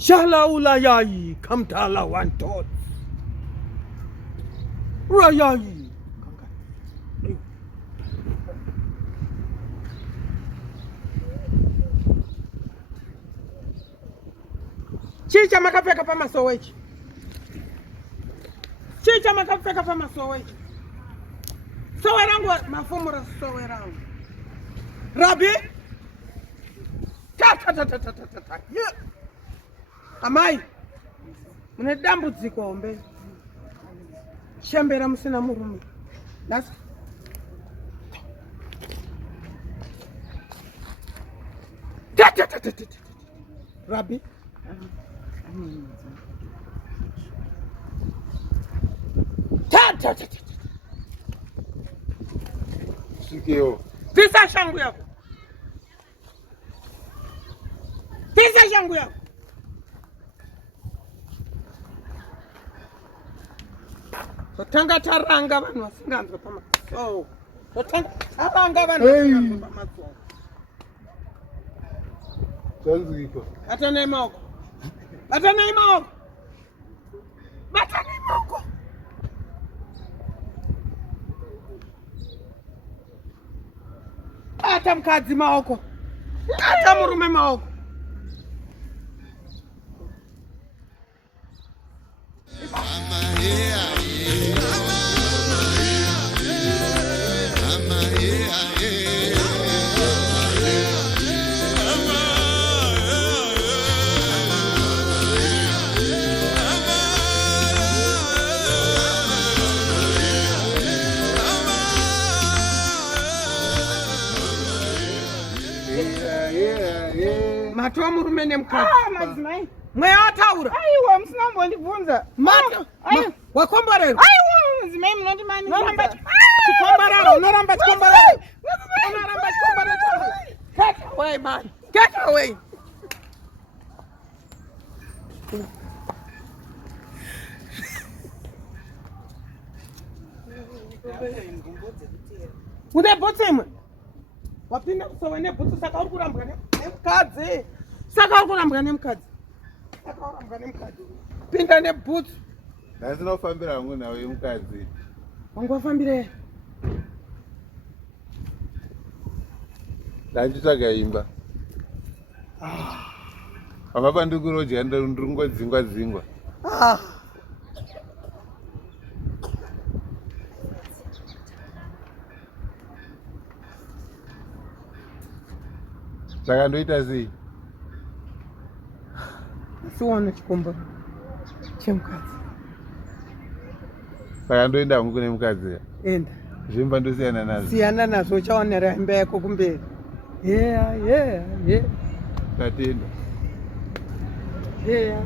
Shalaula yayi kamtala wantot. Rayayi. Chicha makapeka pa masowechi. Chicha makapeka pa masowechi. Sowerangu mafumura sowerangu. Rabi? Ta. Yeah. Amai. Mune dambudziko ombe. Shambera musina murume. That's ta. Rabi? Ta. Sikio. Tisa shangu yako. Tisa shangu yako. Totanga taranga vanhu vasinganzwe pamasoro. Totanga taranga vanhu vasinganzwe pamasoro. Zanziko. Batanai maoko. Batanai maoko. Batanai maoko. Ata mukadzi maoko. Ata murume maoko. Matwa murume nemukadzi. Madzimai. Mweyataura. Aiwa musingambondibvunza. Wakomborerwa. Aiwa madzimai munoti mani. Unoramba chikomborero. Unoramba chikomborero. Unoramba chikomborero. Get away, man. Get away. Une bhutsu imwe. Wapinda kusowe nebhutsu saka uri kurambwa nemukadzi. Pinda nebhutsu. Ndinofambira hamwe nawe mukadzi. Wangu wafambire. Ndachitsvaga imba. Pamba ndikurodya ndingodzingwa. Saka ndoita sei? Siwana chikomboro chemukadzi. Saka ndoenda hangu kune mukadzi. Enda. Zvimba ndosiyana nazo. Siyana nazo uchaonera imba yako kumberi. Yeah. Tatenda. Yeah.